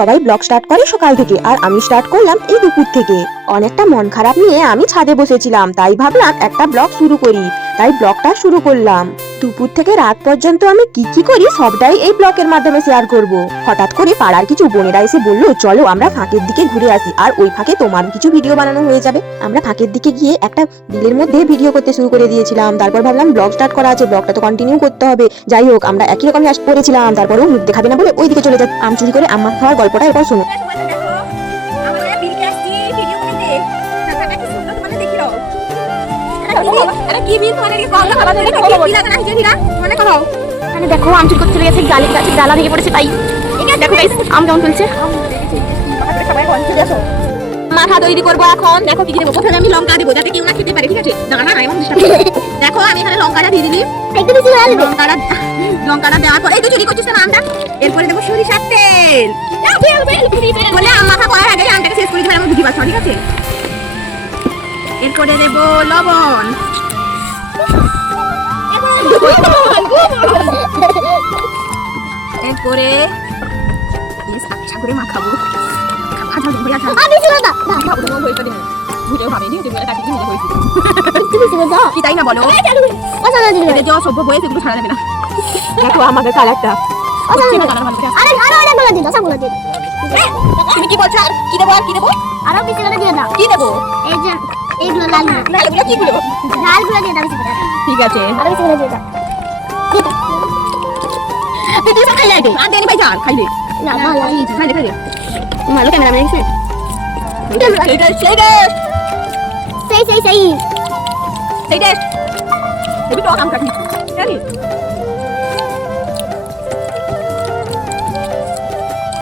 সবাই blog start করে সকাল থেকে, আর আমি স্টার্ট করলাম এই দুপুর থেকে। অনেকটা মন খারাপ নিয়ে আমি ছাদে বসেছিলাম, তাই ভাবলাম একটা ব্লগ শুরু করি। তাই ব্লগটা শুরু করলাম। দুপুর থেকে রাত পর্যন্ত আমি কি করি সবটাই এই ব্লগের মাধ্যমে শেয়ার করব। হঠাৎ করে পাড়ার কিছু বোনেরা এসে বললো, চলো আমরা ফাঁকের দিকে ঘুরে আসি, আর ওই ফাঁকে তোমার কিছু ভিডিও বানানো হয়ে যাবে। আমরা ফাঁকের দিকে গিয়ে একটা বিলের মধ্যে ভিডিও করতে শুরু করে দিয়েছিলাম। তারপর ভাবলাম ব্লগ স্টার্ট করা আছে, ব্লগটা তো কন্টিনিউ করতে হবে। যাই হোক, আমরা একই রকম আসতে পড়েছিলাম। তারপরেও মুখ দেখাবে না বলে ওই দিকে চলে যাই। আম চুরি করে আম্মা খাওয়ার গল্পটা এবার শোনো। দেখো আম চুরি করতে চলে গেছে, গাছের ডালা ভেঙে পড়েছে। তাই দেখো গাইস আম কেমন তুলছে। মাথা তৈরি করবো এখন। দেখো কি দেবো, প্রথমে আমি লঙ্কা দেবো যাতে কেউ না খেতে পারে, ঠিক আছে? না না এমন দেখো আমি এখানে লঙ্কাটা দিয়ে দিলি। লঙ্কাটা দেওয়ার পর এই তো চুরি করছিস না আমটা। এরপরে দেবো সরিষার তেল। বলে আম মাথা করার আগে আমটাকে শেষ করে দিবে, আমি বুঝি পাচ্ছি, ঠিক আছে? এরপরে দেবো লবণ। এরপরে আচ্ছা করে মাখাবো। কি তাই না বলো? সভ্য হয়েছে এগুলো ছাড়া যাবে না। দেখো আমাদের কালারটা তুমি কি বলছো? আর কি দেবো? আর কি দেবো? আরো বেশি করে দিয়ে দাও। কি দেবো? এই যে এইগুলো লাল লালগুলো কি গুলো? লালগুলো দিয়ে দাও বেশি করে। ঠিক আছে, আরো বেশি করে দিয়ে দাও। তুই সব খাইলে আগে আর দেনি ভাই যা খাইলে না ভালো লাগছে। খাইলে ভালো ক্যামেরাম্যান এসে সেই টেস্ট। এই তো আম কাটি জানি